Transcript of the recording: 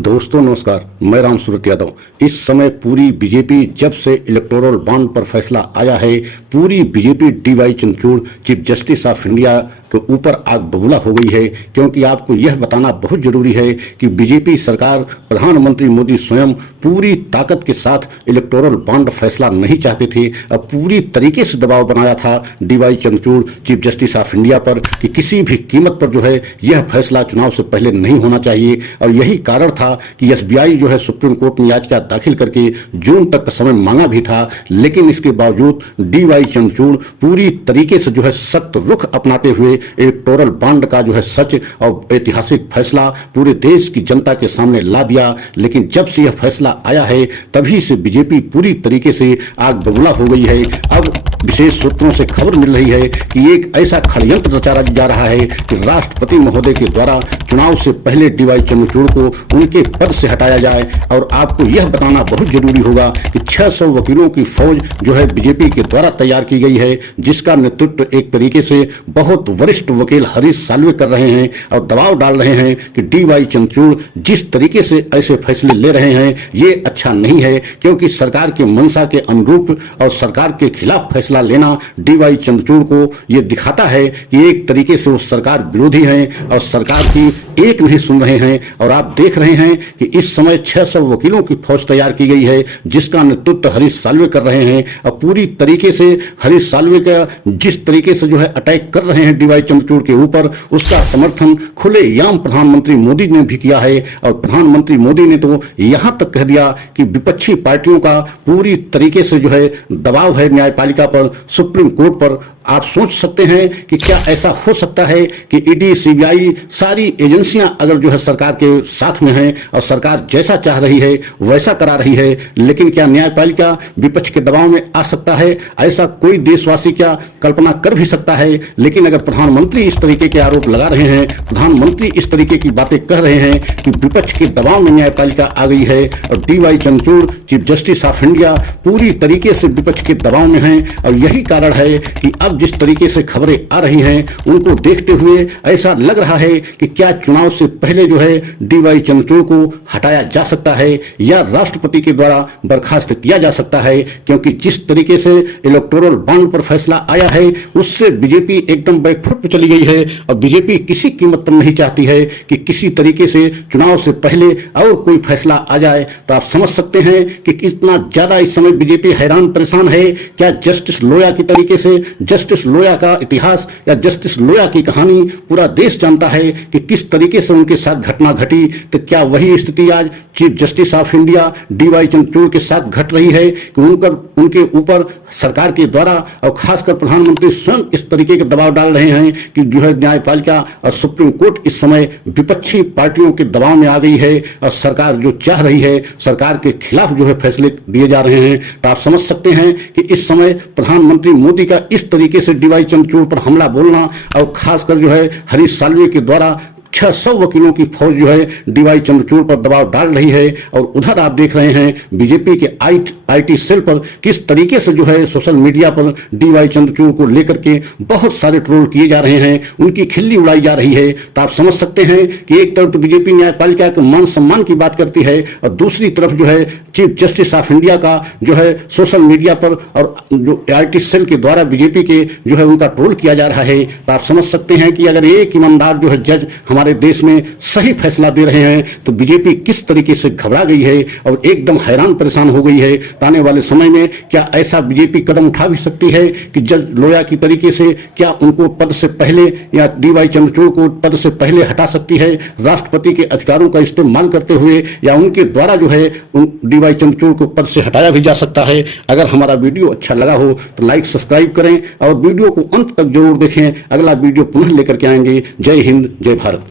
दोस्तों नमस्कार, मैं राम सूरत यादव। इस समय पूरी बीजेपी जब से इलेक्टोरल बॉन्ड पर फैसला आया है, पूरी BJP DY Chandrachud chief justice of India के ऊपर आग बबूला हो गई है। क्योंकि आपको यह बताना बहुत जरूरी है कि बीजेपी सरकार, प्रधानमंत्री मोदी स्वयं पूरी ताकत के साथ इलेक्टोरल बॉन्ड फैसला नहीं चाहते थे। अब पूरी तरीके से दबाव बनाया था DY Chandrachud chief justice of India पर कि किसी भी कीमत पर जो है यह फैसला चुनाव से पहले नहीं होना चाहिए। और यही कारण था कि एसबीआई जो है सुप्रीम कोर्ट में याचिका दाखिल करके जून तक का समय मांगा भी था, लेकिन इसके बावजूद डीवाई चंद्रचूड़ पूरी तरीके से जो है सख्त रुख अपनाते हुए इलेक्टोरल बॉन्ड का जो है सच और ऐतिहासिक फैसला पूरे देश की जनता के सामने ला दिया। लेकिन जब से यह फैसला आया है तभी से बीजेपी पूरी तरीके से आग बबूला हो गई है। अब विशेष सूत्रों से खबर मिल रही है कि एक ऐसा षड्यंत्र रचा जा रहा है कि राष्ट्रपति महोदय के द्वारा चुनाव से पहले डीवाई चंद्रचूड़ को उनके पद से हटाया जाए। और आपको यह बताना बहुत जरूरी होगा कि 600 वकीलों की फौज जो है बीजेपी के द्वारा तैयार की गई है, जिसका नेतृत्व एक तरीके से बहुत वरिष्ठ वकील हरीश साल्वे कर रहे हैं और दबाव डाल रहे हैं कि डीवाई चंद्रचूड़ जिस तरीके से ऐसे फैसले ले रहे हैं ये अच्छा नहीं है। क्योंकि सरकार के मंशा के अनुरूप और सरकार के खिलाफ फैसला लेना डीवाई चंद्रचूड़ को ये दिखाता है कि एक तरीके से वो सरकार विरोधी हैं और सरकार की एक नहीं सुन रहे हैं। और आप देख रहे हैं कि इस समय 600 वकीलों की फौज तैयार की गई है, जिसका नेतृत्व हरीश साल्वे कर रहे हैं। और पूरी तरीके से हरीश साल्वे का जिस तरीके से जो है अटैक कर रहे हैं डीवाई चंद्रचूड़ के ऊपर, उसका समर्थन खुलेआम प्रधानमंत्री मोदी ने भी किया है। और प्रधानमंत्री मोदी ने तो यहां तक कह दिया कि विपक्षी पार्टियों का पूरी तरीके से जो है दबाव है न्यायपालिका पर, सुप्रीम कोर्ट पर। आप सोच सकते हैं कि क्या ऐसा हो सकता है कि ईडी, सीबीआई, सारी एजेंसियां अगर जो है सरकार के साथ में हैं और सरकार जैसा चाह रही है वैसा करा रही है, लेकिन क्या न्यायपालिका विपक्ष के दबाव में आ सकता है? ऐसा कोई देशवासी क्या कल्पना कर भी सकता है? लेकिन अगर प्रधानमंत्री इस तरीके के आरोप लगा रहे हैं, प्रधानमंत्री इस तरीके की बातें कह रहे हैं कि विपक्ष के दबाव में न्यायपालिका आ गई है और DY Chandrachud chief justice of India पूरी तरीके से विपक्ष के दबाव में हैं। और यही कारण है कि अब जिस तरीके से खबरें आ रही हैं उनको देखते हुए ऐसा लग रहा है कि क्या चुनाव से पहले जो है डीवाई चंद्रचूड़ को हटाया जा सकता है या राष्ट्रपति के द्वारा बर्खास्त किया जा सकता है। क्योंकि जिस तरीके से इलेक्टोरल बॉन्ड पर फैसला आया है उससे बीजेपी एकदम बैकफुट पर चली गई है और बीजेपी किसी कीमत पर नहीं चाहती है कि किसी तरीके से चुनाव से पहले और कोई फैसला आ जाए। तो आप समझ सकते हैं कि कितना ज्यादा इस समय बीजेपी हैरान परेशान है। क्या जस्टिस लोया की तरीके से, जस्टिस लोया का इतिहास या जस्टिस लोया की कहानी पूरा देश जानता है कि किस तरीके से उनके साथ घटना घटी। तो क्या वही स्थिति आज chief justice of India DY Chandrachud के साथ घट रही है कि उनके ऊपर सरकार के द्वारा और खासकर प्रधानमंत्री स्वयं इस तरीके के दबाव डाल रहे हैं कि जो है न्यायपालिका और सुप्रीम कोर्ट इस समय विपक्षी पार्टियों के दबाव में आ गई है और सरकार जो चाह रही है सरकार के खिलाफ जो है फैसले दिए जा रहे हैं। तो आप समझ सकते हैं कि इस समय प्रधानमंत्री मोदी का इस तरीके से डीवाई चंद्रचूड़ पर हमला बोलना और खासकर जो है हरीश साल्वे के द्वारा 600 वकीलों की फौज जो है डीवाई चंद्रचूड़ पर दबाव डाल रही है। और उधर आप देख रहे हैं बीजेपी के आईटी सेल पर किस तरीके से जो है सोशल मीडिया पर डीवाई चंद्रचूड़ को लेकर के बहुत सारे ट्रोल किए जा रहे हैं, उनकी खिल्ली उड़ाई जा रही है। तो आप समझ सकते हैं कि एक तरफ तो बीजेपी न्यायपालिका के मान सम्मान की बात करती है और दूसरी तरफ जो है चीफ जस्टिस ऑफ इंडिया का जो है सोशल मीडिया पर और जो आईटी सेल के द्वारा बीजेपी के जो है उनका ट्रोल किया जा रहा है। तो आप समझ सकते हैं कि अगर एक ईमानदार जो है जज हमारे देश में सही फैसला दे रहे हैं तो बीजेपी किस तरीके से घबरा गई है और एकदम हैरान परेशान हो गई है। तो आने वाले समय में क्या ऐसा बीजेपी कदम उठा भी सकती है कि जज लोया की तरीके से क्या उनको पद से पहले या डीवाई चंद्रचूड़ को पद से पहले हटा सकती है राष्ट्रपति के अधिकारों का इस्तेमाल करते हुए, या उनके द्वारा जो है डीवाई चंद्रचूड़ को पद से हटाया भी जा सकता है। अगर हमारा वीडियो अच्छा लगा हो तो लाइक सब्सक्राइब करें और वीडियो को अंत तक जरूर देखें। अगला वीडियो पुनः लेकर के आएंगे। जय हिंद, जय भारत।